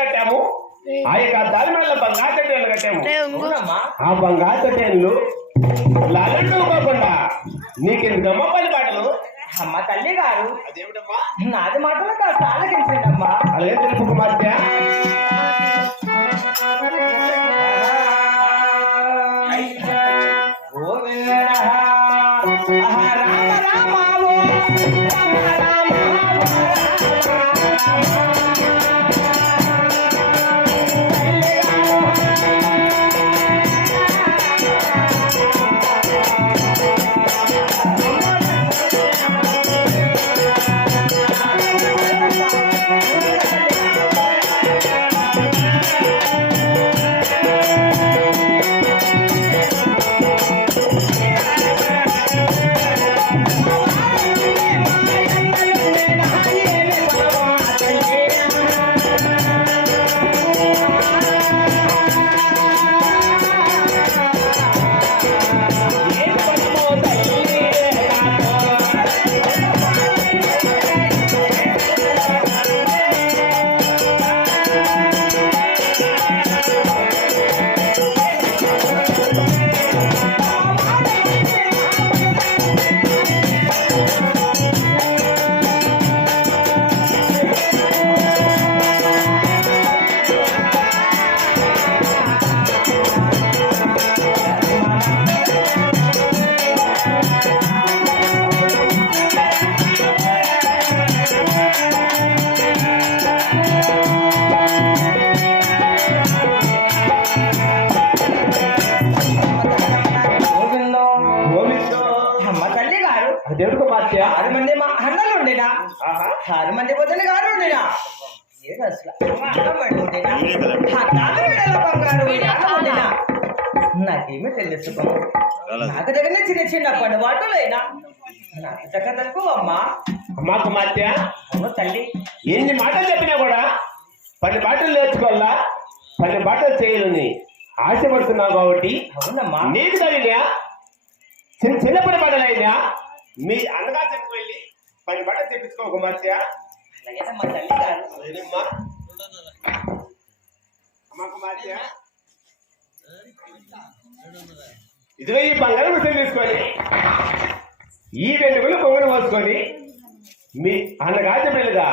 కట్టాము. ఆ యొక్క దానిమల్ల బంగారు కట్టాము. ఆ బంగారు టెన్లు లాగంటుకోకుండా నీకెందుకమ్మా పని పాటలు? అమ్మ తల్లి గారు, అదేమిటమ్మా నాది మాటలు కాస్త ఆలకించండమ్మా. అలాగే తెలుపు కుమార్తె. దేవుడు కుమార్తె 6 మంది మా అన్నలు ఉండేనా? 6 మంది పొద్దున గారు ఉండేనా? నాకేమీ తెలుసు. నాకు దగ్గర చిన్న చిన్న పండుబాటులైనా నాకు దగ్గర తక్కువ అమ్మా. అమ్మా కుమార్తె, అమ్మ తల్లి, ఎన్ని మాటలు చెప్పినా కూడా 10 బాటలు నేర్చుకోవాలా, 10 బాటలు చేయాలని ఆశపడుతున్నావు కాబట్టి అవునమ్మా నీకు తగినా చిన్నప్పటి బాటలు అయినా మీ అన్నగా చెప్పి వెళ్ళి 10 బాటలు తెప్పించుకో కుమార్తె. అలాగేనమ్మా తల్లి గారు. అమ్మా కుమార్తె, ఇదిగో ఈ బంగారం విషయం తీసుకొని ఈ వెంట్రుకలు పొంగలు పోసుకొని మీ అన్నగా చెప్పలేదా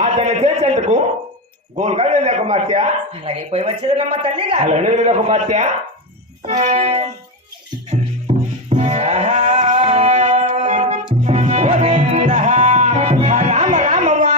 ఆ దాన్ని చేసేందుకు గోల్గా లేదా కుమార్తె? అలాగే పోయి వచ్చేదన్నమ్మా తల్లి గారు. అలానే లేదా కుమార్తె? రామ రామ రామ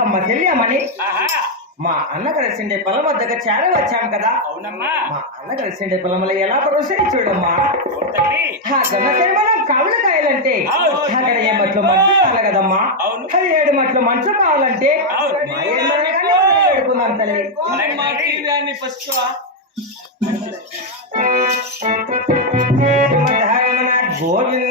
అమ్మ తెలియమని మా అన్న కలిసిండే పొలం వద్దకు చేర వచ్చాం కదా. అవునమ్మా, మా అన్న కలిసిండే పొలంలో ఎలా ప్రొసీడ్ చూడమ్మా. మనం కావులకాయలంటే అక్కడ 7 మట్లు మంచు కావాలి కదమ్మా. 7 మట్లు మంచు కావాలంటే పెట్టుకున్నాం తల్లి. గోవింద